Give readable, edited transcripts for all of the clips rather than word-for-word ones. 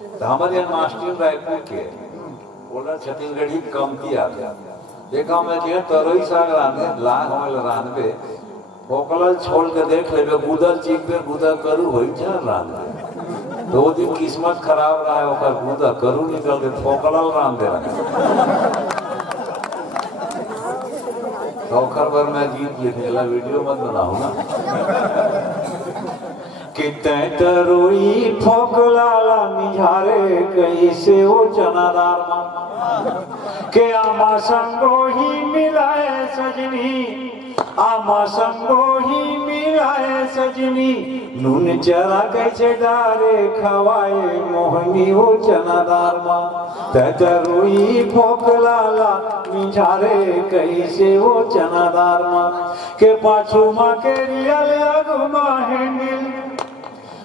तो हमारे यहाँ मास्टर रायपुर के बोला छत्तीसगढ़ी कम किया गया देखा मैं जो तरोई साग रांधे लाख होल रांधबे ओकला छोड़ के देख लेबे गुदल चीख पे गुदा करू होई जा रांधे दो दिन किस्मत खराब रहा है ओकर गुदा करू निकल के फोकला रांधे रहे तो ओकर बार मैं गीत लिखेला वीडियो मत बनाओ ना कितने तरोई फोकला मिझारे कैसे वो चनादार मां के आमा संगो ही मिलाए सजनी आमा संगो ही मिलाए सजनी नून चरा कैसे डारे खवाए मोहनी हो चनादार मां तरोई फोकलाला मिझारे कैसे वो चनादार मां के पाछू मां के रियल अगमा हैंडल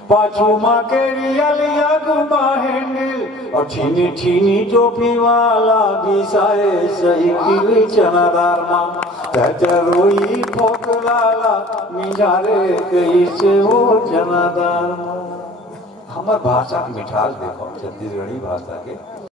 पाछू माँ के रियलिया गुमा हैंडल और ठीनी ठीनी टोपी वाला बिसाए सही की चनादार माँ तरोई फोकलाला मिझारे कैसे वो चनादार माँ हमार भाषा के मिठास देखो छत्तीसगढ़ी भाषा के